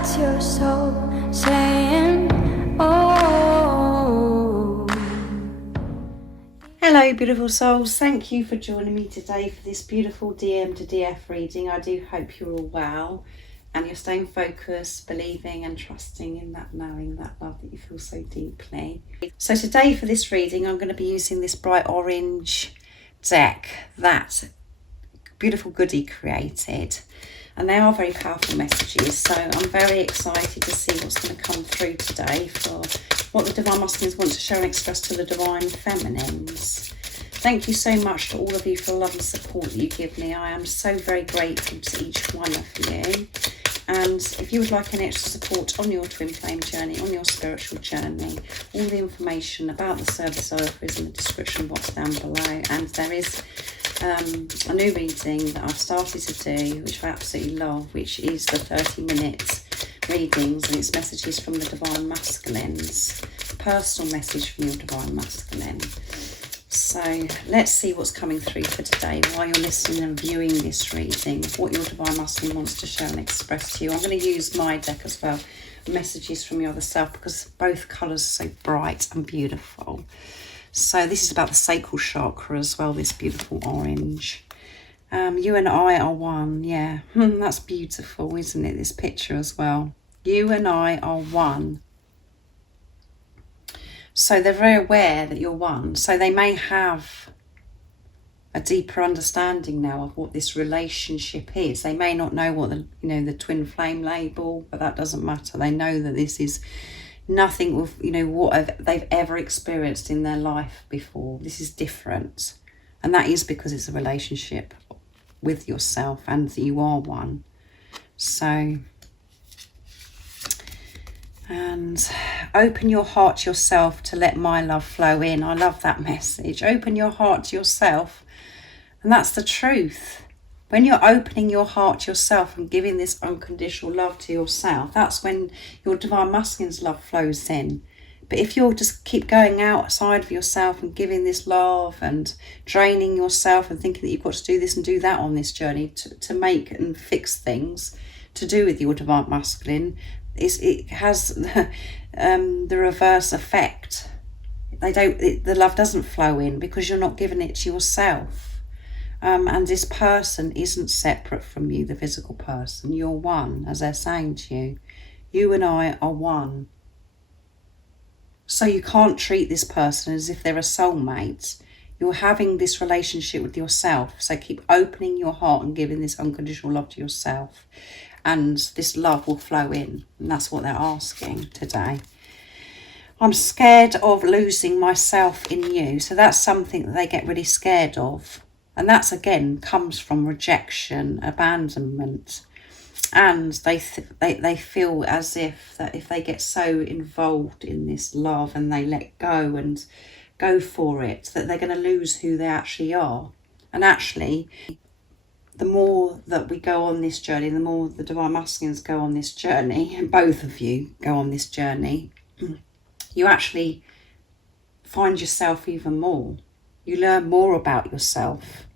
at your soul, saying, oh. Hello beautiful souls, thank you for joining me today for this beautiful DM to DF reading. I do hope you're all well and you're staying focused, believing and trusting in that knowing, that love that you feel so deeply. So today for this reading I'm going to be using this bright orange deck that beautiful Goody created, and they are very powerful messages, so I'm very excited to see what's going to come through today for what the Divine Masculines want to show and express to the Divine Feminines. Thank you so much to all of you for the love and support that you give me. I am so very grateful to each one of you. And if you would like any extra support on your twin flame journey, on your spiritual journey, all the information about the service I offer is in the description box down below. And there is a new reading that I've started to do, which I absolutely love, which is the 30-minute readings, and it's messages from the Divine Masculines, personal message from your Divine Masculine. So let's see what's coming through for today while you're listening and viewing this reading, what your Divine Masculine wants to show and express to you. I'm going to use my deck as well, messages from your other self, because both colours are so bright and beautiful. So this is about the sacral chakra as well, this beautiful orange. You and I are one, yeah. That's beautiful, isn't it, this picture as well. You and I are one. So they're very aware that you're one. So they may have a deeper understanding now of what this relationship is. They may not know what the twin flame label, but that doesn't matter. They know that this is nothing with what they've ever experienced in their life before. This is different, and that is because it's a relationship with yourself and you are one. So, and open your heart to yourself to let my love flow in. I love that message. Open your heart to yourself, and that's the truth. When you're opening your heart to yourself and giving this unconditional love to yourself, that's when your Divine Masculine's love flows in. But if you'll just keep going outside of yourself and giving this love and draining yourself and thinking that you've got to do this and do that on this journey to make and fix things to do with your Divine Masculine, it has the reverse effect. The love doesn't flow in because you're not giving it to yourself. And this person isn't separate from you, the physical person. You're one, as they're saying to you. You and I are one. So you can't treat this person as if they're a soulmate. You're having this relationship with yourself. So keep opening your heart and giving this unconditional love to yourself. And this love will flow in. And that's what they're asking today. I'm scared of losing myself in you. So that's something that they get really scared of. And that's, again, comes from rejection, abandonment. And they feel as if that if they get so involved in this love and they let go and go for it, that they're going to lose who they actually are. And actually, the more that we go on this journey, the more the Divine Masculines go on this journey, and both of you go on this journey, you actually find yourself even more. You learn more about yourself.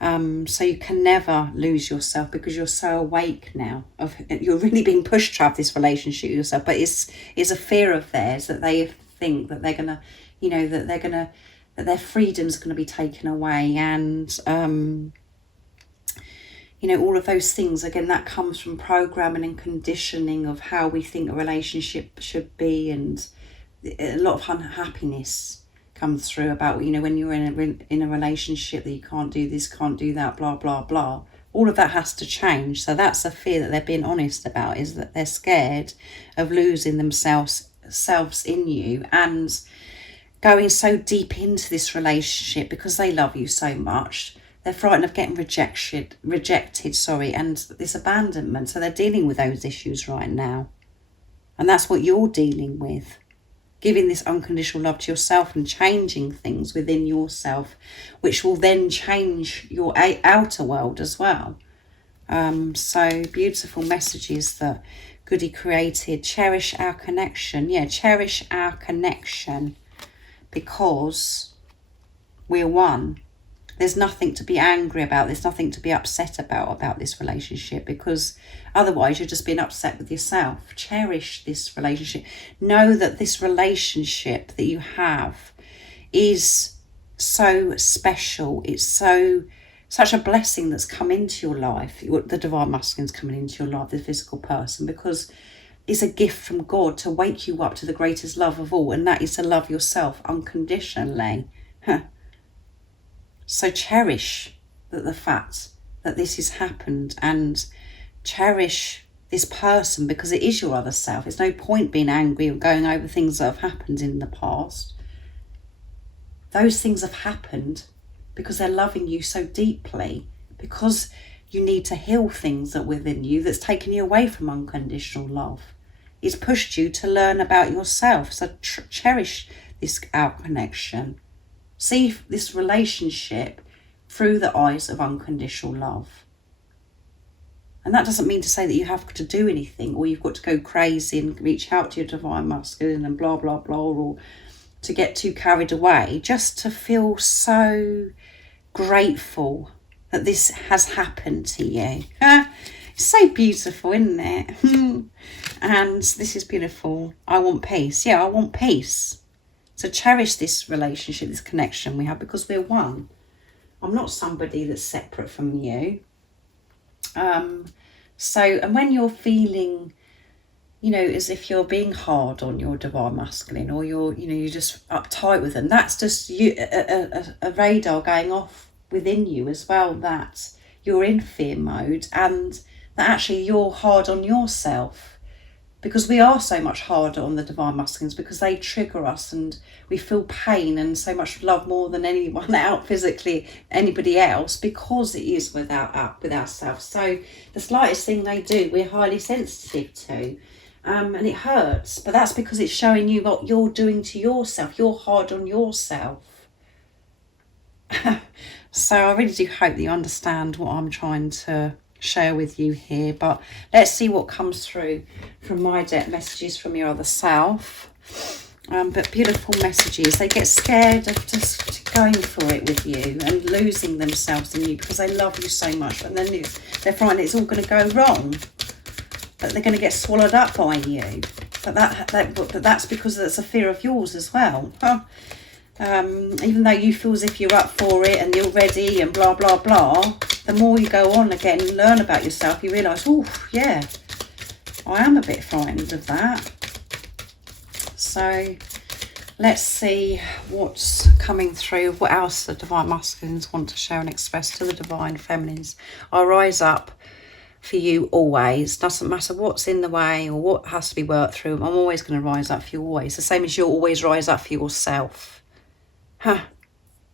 So you can never lose yourself because you're so awake now. You're really being pushed to have this relationship with yourself, but it's a fear of theirs that they think that they're gonna, that their freedom's gonna be taken away, and all of those things. Again, that comes from programming and conditioning of how we think a relationship should be, and a lot of unhappiness comes through about, when you're in a relationship that you can't do this, can't do that, blah, blah, blah. All of that has to change. So that's a fear that they're being honest about, is that they're scared of losing themselves in you and going so deep into this relationship because they love you so much. They're frightened of getting rejected, and this abandonment. So they're dealing with those issues right now. And that's what you're dealing with. Giving this unconditional love to yourself and changing things within yourself, which will then change your outer world as well. So beautiful messages that Goody created. Cherish our connection. Yeah, cherish our connection because we're one. There's nothing to be angry about. There's nothing to be upset about this relationship, because otherwise you're just being upset with yourself. Cherish this relationship. Know that this relationship that you have is so special. It's such a blessing that's come into your life. The divine masculine's coming into your life, the physical person, because it's a gift from God to wake you up to the greatest love of all, and that is to love yourself unconditionally. So cherish the fact that this has happened, and cherish this person, because it is your other self. It's no point being angry or going over things that have happened in the past. Those things have happened because they're loving you so deeply, because you need to heal things that within you that's taken you away from unconditional love. It's pushed you to learn about yourself. So cherish this our connection. See this relationship through the eyes of unconditional love. And that doesn't mean to say that you have to do anything, or you've got to go crazy and reach out to your divine masculine and blah, blah, blah, or to get too carried away. Just to feel so grateful that this has happened to you. It's so beautiful, isn't it? And this is beautiful. I want peace. Yeah, I want peace. So cherish this relationship, this connection we have, because we're one. I'm not somebody that's separate from you. And when you're feeling, as if you're being hard on your divine masculine, or you're just uptight with them, that's just you, a radar going off within you as well, that you're in fear mode, and that actually you're hard on yourself. Because we are so much harder on the divine masculines, because they trigger us and we feel pain and so much love more than anyone out physically, anybody else, because it is with ourselves. So the slightest thing they do, we're highly sensitive to. And it hurts, but that's because it's showing you what you're doing to yourself. You're hard on yourself. So I really do hope that you understand what I'm trying to share with you here, but let's see what comes through from my deck messages from your other self. But beautiful messages. They get scared of just going for it with you and losing themselves in you, because they love you so much, and then they're frightened it's all going to go wrong, that they're going to get swallowed up by you. But that's because that's a fear of yours as well. Even though you feel as if you're up for it and you're ready and blah blah blah, the more you go on again and learn about yourself, you realise, oh yeah, I am a bit frightened of that. So let's see what's coming through, what else the divine masculines want to share and express to the divine feminines. I rise up for you always. Doesn't matter what's in the way or what has to be worked through, I'm always going to rise up for you always. The same as you'll always rise up for yourself.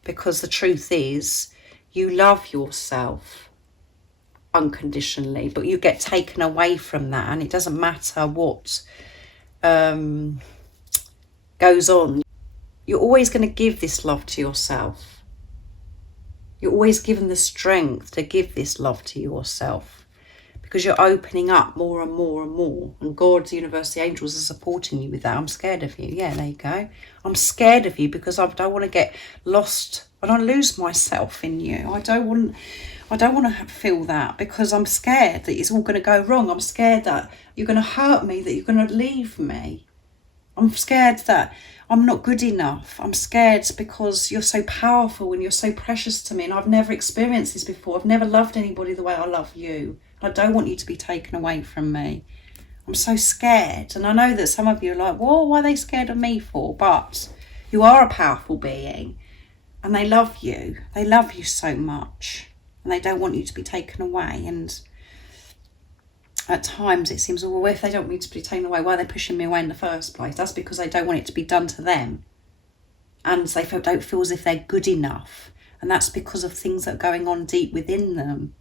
Because the truth is, you love yourself unconditionally, but you get taken away from that, and it doesn't matter what goes on. You're always going to give this love to yourself. You're always given the strength to give this love to yourself, because you're opening up more and more and more, and God, the universe, the angels are supporting you with that. I'm scared of you. Yeah, there you go. I'm scared of you because I don't want to get lost and I lose myself in you. I don't want to feel that, because I'm scared that it's all going to go wrong. I'm scared that you're going to hurt me, that you're going to leave me. I'm scared that I'm not good enough. I'm scared because you're so powerful and you're so precious to me, and I've never experienced this before. I've never loved anybody the way I love you. I don't want you to be taken away from me. I'm so scared. And I know that some of you are like, well, why are they scared of me for? But you are a powerful being, and they love you. They love you so much, and they don't want you to be taken away. And at times it seems, well, if they don't want me to be taken away, why are they pushing me away in the first place? That's because they don't want it to be done to them. And they don't feel as if they're good enough. And that's because of things that are going on deep within them.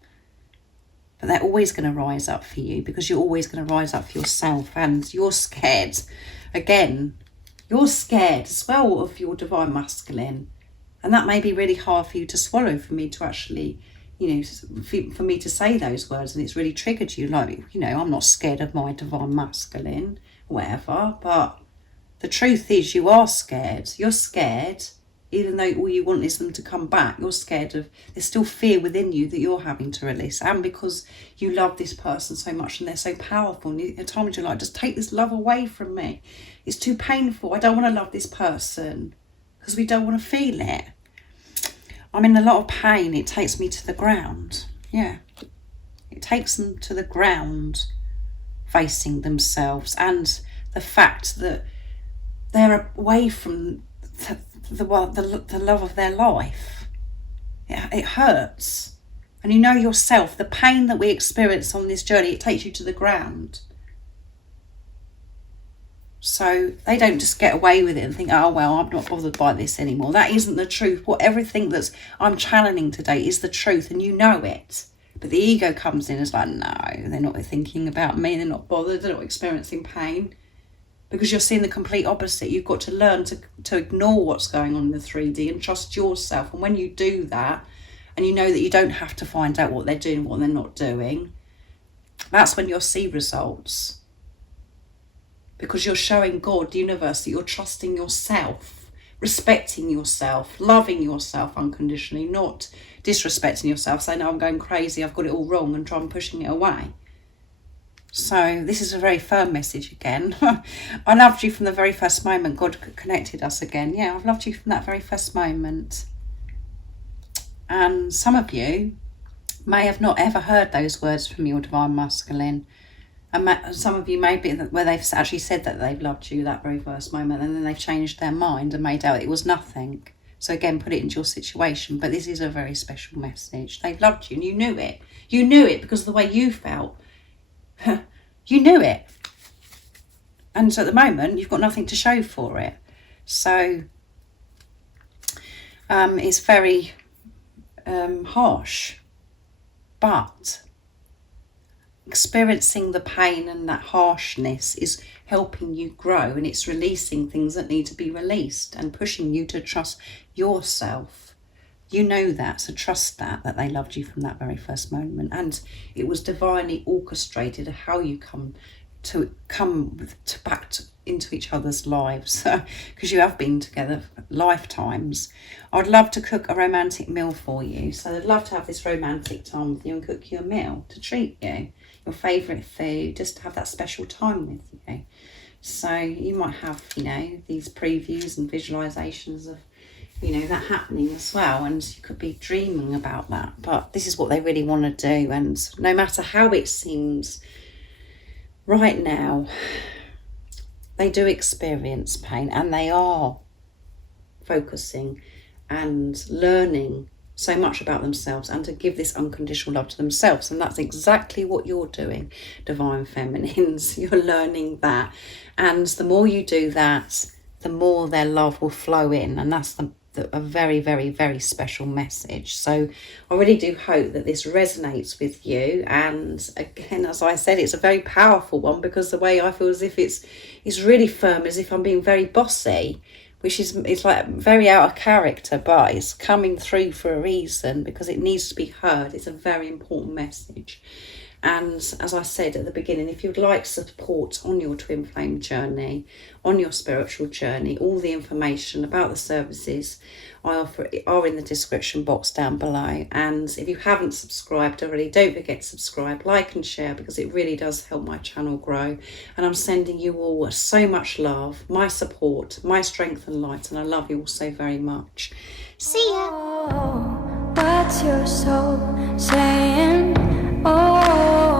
But they're always going to rise up for you, because you're always going to rise up for yourself. And you're scared. Again, you're scared as well of your divine masculine. And that may be really hard for you to swallow, for me to actually, for me to say those words. And it's really triggered you. Like, I'm not scared of my divine masculine, whatever. But the truth is, you are scared. You're scared Even though all you want is them to come back, you're scared of, there's still fear within you that you're having to release. And because you love this person so much and they're so powerful, and at times you're like, just take this love away from me. It's too painful. I don't want to love this person, because we don't want to feel it. I'm in a lot of pain. It takes me to the ground. Yeah. It takes them to the ground, facing themselves and the fact that they're away from the love of their life. It hurts. And you know yourself, the pain that we experience on this journey, it takes you to the ground. So they don't just get away with it and think, oh, well, I'm not bothered by this anymore. That isn't the truth. Everything that's I'm channeling today is the truth, and you know it. But the ego comes in as like, no, they're not thinking about me. They're not bothered. They're not experiencing pain. Because you're seeing the complete opposite. You've got to learn to ignore what's going on in the 3D and trust yourself. And when you do that, and you know that you don't have to find out what they're doing, what they're not doing, that's when you'll see results. Because you're showing God, the universe, that you're trusting yourself, respecting yourself, loving yourself unconditionally, not disrespecting yourself, saying, no, I'm going crazy, I've got it all wrong, and trying pushing it away. So this is a very firm message again. I loved you from the very first moment God connected us again. Yeah, I've loved you from that very first moment. And some of you may have not ever heard those words from your Divine Masculine. And some of you may be where they've actually said that they've loved you that very first moment, and then they've changed their mind and made out it was nothing. So again, put it into your situation. But this is a very special message. They've loved you and you knew it. You knew it because of the way you felt. You knew it. And so at the moment, you've got nothing to show for it. So it's very harsh. But experiencing the pain and that harshness is helping you grow, and it's releasing things that need to be released and pushing you to trust yourself. You know that, so trust that they loved you from that very first moment, and it was divinely orchestrated how you come back into each other's lives, because you have been together lifetimes. I'd love to cook a romantic meal for you, so I'd love to have this romantic time with you and cook you a meal to treat you, your favourite food, just to have that special time with you. So you might have, these previews and visualizations of, that happening as well, and you could be dreaming about that. But this is what they really want to do, and no matter how it seems right now, they do experience pain, and they are focusing and learning so much about themselves and to give this unconditional love to themselves. And that's exactly what you're doing, Divine Feminines. You're learning that, and the more you do that, the more their love will flow in, and that's a very, very, very special message. So I really do hope that this resonates with you. And again, as I said, it's a very powerful one, because the way I feel as if it's really firm, as if I'm being very bossy, which it's like very out of character, but it's coming through for a reason, because it needs to be heard. It's a very important message. And as I said at the beginning, if you'd like support on your twin flame journey, on your spiritual journey, all the information about the services I offer are in the description box down below. And if you haven't subscribed already, don't forget to subscribe, like and share, because it really does help my channel grow. And I'm sending you all so much love, my support, my strength and light, and I love you all so very much. See ya! What's your soul saying? Oh.